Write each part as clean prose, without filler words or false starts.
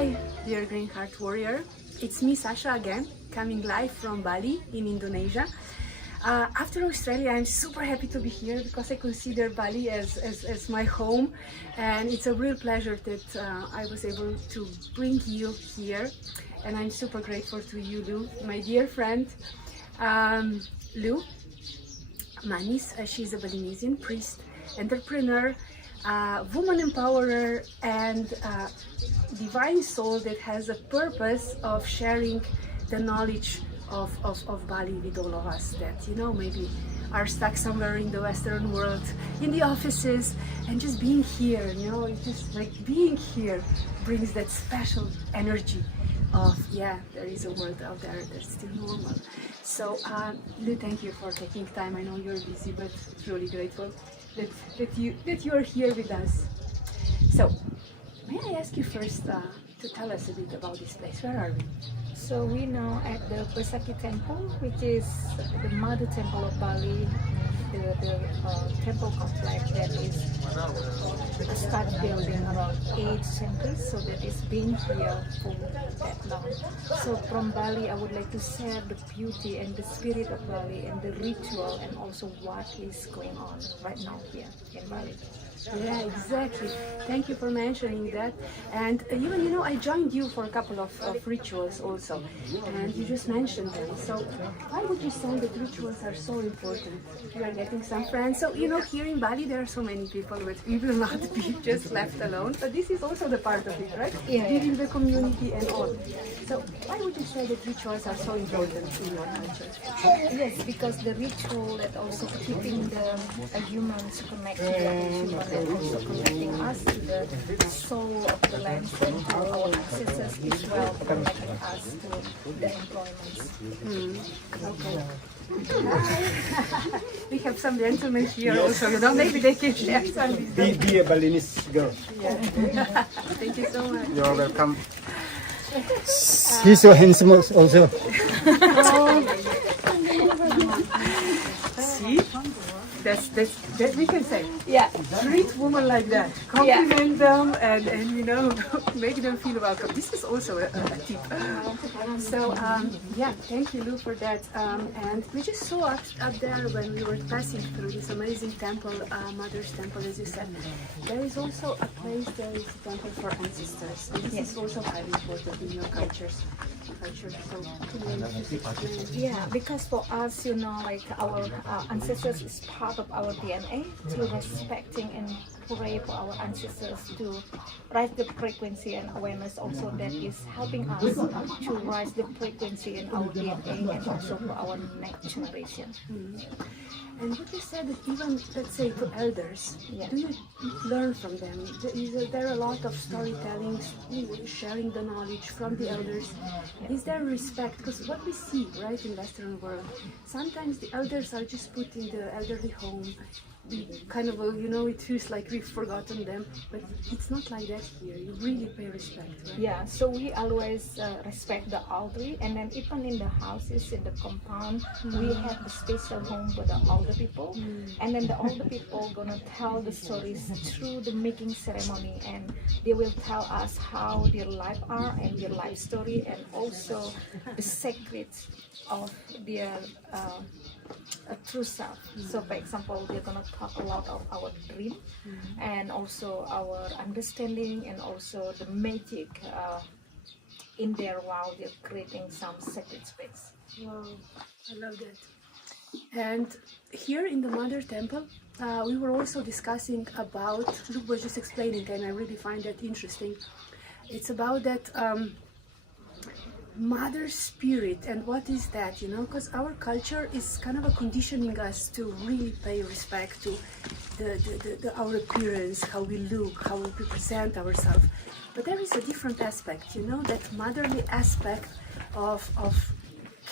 Hi, dear Green Heart Warrior. It's me, Sasha, again, coming live from Bali in Indonesia. After Australia, I'm super happy to be here because I consider Bali as my home, and it's a real pleasure that I was able to bring you here. And I'm super grateful to you, Luh, my dear friend. Luh Manish, she's a Balinesian priest, entrepreneur, woman empowerer, and divine soul that has a purpose of sharing the knowledge of Bali with all of us that, you know, maybe are stuck somewhere in the Western world, in the offices, and just being here, you know, it's just like being here brings that special energy of, yeah, there is a world out there that's still normal. So, Luh, thank you for taking time. I know you're busy, but truly grateful that you are here with us. So, may I ask you first to tell us a bit about this place? Where are we? So we now at the Besaki Temple, which is the mother temple of Bali, the temple complex that is started building around 8th century, so that is been here for that long. So from Bali, I would like to share the beauty and the spirit of Bali and the ritual and also what is going on right now here in Bali. Yeah, exactly. Thank you for mentioning that. And even, you know, I joined you for a couple of rituals also, and you just mentioned them. So why would you say that rituals are so important? You are getting some friends. So, you know, here in Bali there are so many people, but we will not be just left alone. But this is also the part of it, right? Yeah. Giving the community and all. So why would you say that rituals are so important in your culture? Yes, because the ritual that also keeping the humans connected to the human and also connecting us to the soul of the land and to our ancestors as well, connecting us to the employments. Okay. Hi. We have some gentlemen here also, you know, maybe they can share some wisdom. Be a Balinese girl. Yeah. Thank you so much. You're welcome. He's so handsome also. See? That we can say. Yeah. Treat women like that. Compliment them and you know, make them feel welcome. This is also a tip. So yeah, thank you, Luh, for that. And we just saw up there when we were passing through this amazing temple, Mother's Temple, as you said. There is also a place, there is a temple for ancestors. And this is also highly important in your cultures. So, Yeah, because for us, you know, like our ancestors is part of our DNA to respecting and pray for our ancestors to raise the frequency and awareness also that is helping us to raise the frequency in our DNA and also for our next generation. And what you said that even, let's say, to elders, do you learn from them? Is there a lot of storytelling, sharing the knowledge from the elders? Is there respect? Because what we see, right, in Western world, sometimes the elders are just put in the elderly home. We kind of, you know, it feels like we've forgotten them, but it's not like that here. You really pay respect, right? Yeah, so we always respect the elderly, and then even in the houses, in the compound, we have a special home for the older people, and then the older people gonna tell the stories through the making ceremony, and they will tell us how their life are and their life story, and also the secrets of their true self. So for example, we're gonna talk a lot of our dream and also our understanding and also the magic in there while they're creating some sacred space. Wow, I love that. And here in the Mother Temple, we were also discussing about, Luh was just explaining, and I really find that interesting. It's about that mother spirit, and what is that, you know, because our culture is kind of a conditioning us to really pay respect to our appearance, how we look, how we present ourselves. But there is a different aspect, you know, that motherly aspect of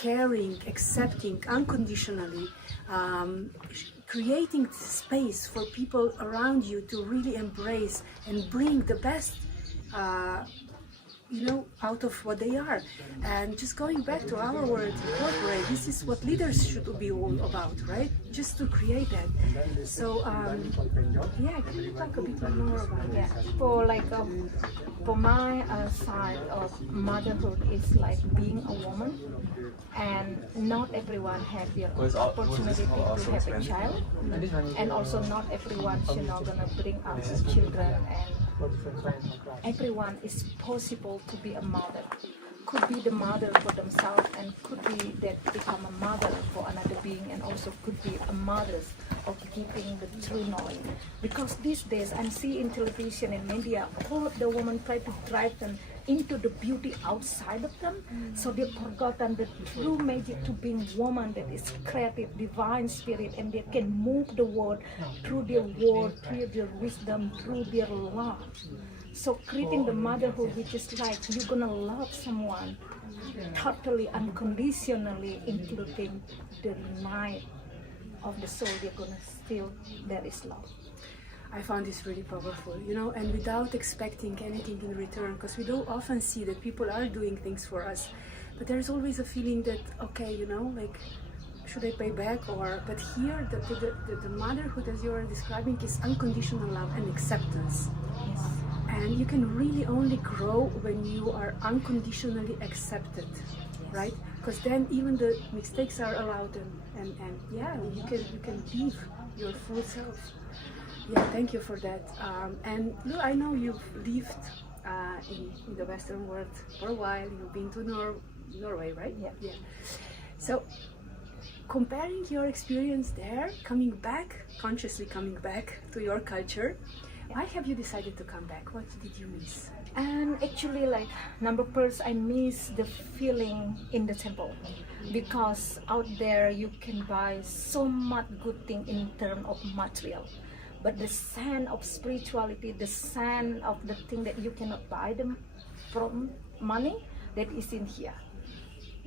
caring, accepting unconditionally, creating space for people around you to really embrace and bring the best, you know, out of what they are. And just going back to our word, corporate, this is what leaders should be all about, right? Just to create that. So, yeah, can you talk a bit more about that? Yeah, for like for my side of motherhood is like being a woman, and not everyone have the opportunity to have a child, and also not everyone gonna bring up children, and everyone is possible to be a mother. Could be the mother for themselves, and could be that become a mother for another being, and also could be a mother of giving the true knowledge. Because these days I see in television and media, all of the women try to drive them into the beauty outside of them, so they've forgotten the true magic to being woman, that is creative, divine spirit, and they can move the world, through their wisdom, through their love. So creating the motherhood, which is like you're gonna love someone totally, unconditionally, including the night of the soul, you're gonna feel there is love. I found this really powerful, you know, and without expecting anything in return, because we do often see that people are doing things for us, but there's always a feeling that, okay, you know, like, should I pay back? Or, but here, the motherhood, as you are describing, is unconditional love and acceptance. Yes. And you can really only grow when you are unconditionally accepted, right? Because then even the mistakes are allowed, and yeah, you can live your full self. Yeah, thank you for that. And Luh, I know you've lived in the Western world for a while. You've been to Norway, right? Yeah. So, comparing your experience there, consciously coming back to your culture, why have you decided to come back? What did you miss? And actually, like, number first, I miss the feeling in the temple, because out there you can buy so much good thing in terms of material, but the sense of spirituality, the sense of the thing that you cannot buy them from money, that is in here.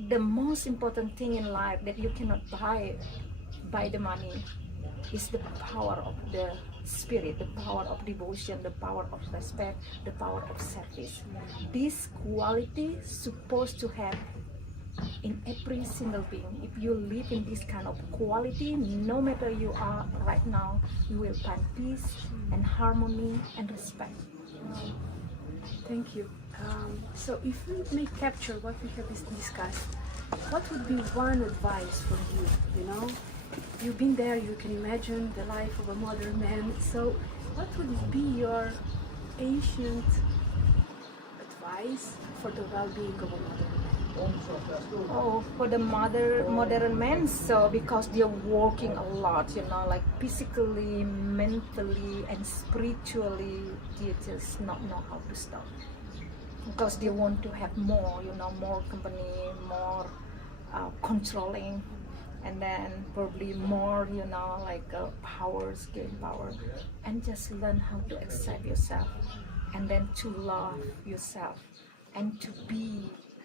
The most important thing in life that you cannot buy by the money is the power of the spirit, the power of devotion, the power of respect, the power of service. This quality supposed to have in every single being. If you live in this kind of quality, no matter you are right now, you will find peace and harmony and respect. Thank you. So if we may capture what we have discussed, what would be one advice for you? You know, you've been there, you can imagine the life of a modern man. So what would be your ancient advice for the well-being of a modern man? Oh, for the modern men, so because they're working a lot, you know, like physically, mentally, and spiritually, they just not know how to stop. Because they want to have more, you know, more company, more controlling, and then probably more, you know, like powers, gain power, and just learn how to accept yourself, and then to love yourself, and to be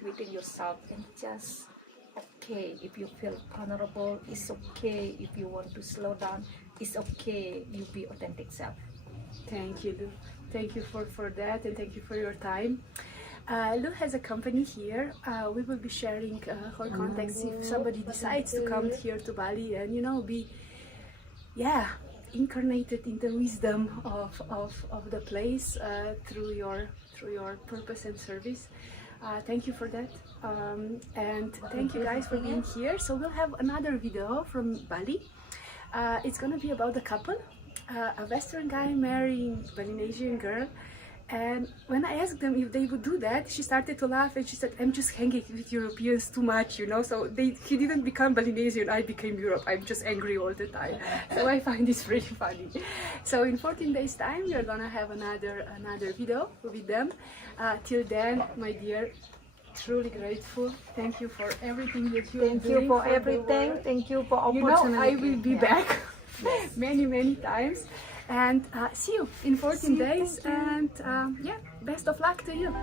within yourself, and just okay if you feel vulnerable, it's okay if you want to slow down, it's okay, you be authentic self. Thank you, Luh. Thank you for that, and thank you for your time. Luh has a company here. We will be sharing her contacts if somebody decides to come here to Bali and, you know, be, yeah, incarnated in the wisdom of the place through your purpose and service. Thank you for that, and thank you guys for being here. So we'll have another video from Bali. It's gonna be about a couple, a Western guy marrying a Balinesian girl. And when I asked them if they would do that, she started to laugh and she said, I'm just hanging with Europeans too much, you know, so he didn't become Balinesian, I became Europe, I'm just angry all the time. So I find this really funny. So in 14 days time, we're gonna have another video with them. Till then, my dear, truly grateful. Thank you for everything that you are doing. Thank you for everything, thank you for opportunity. You know, I will be back many times. And see you in 14 days, and yeah, best of luck to you.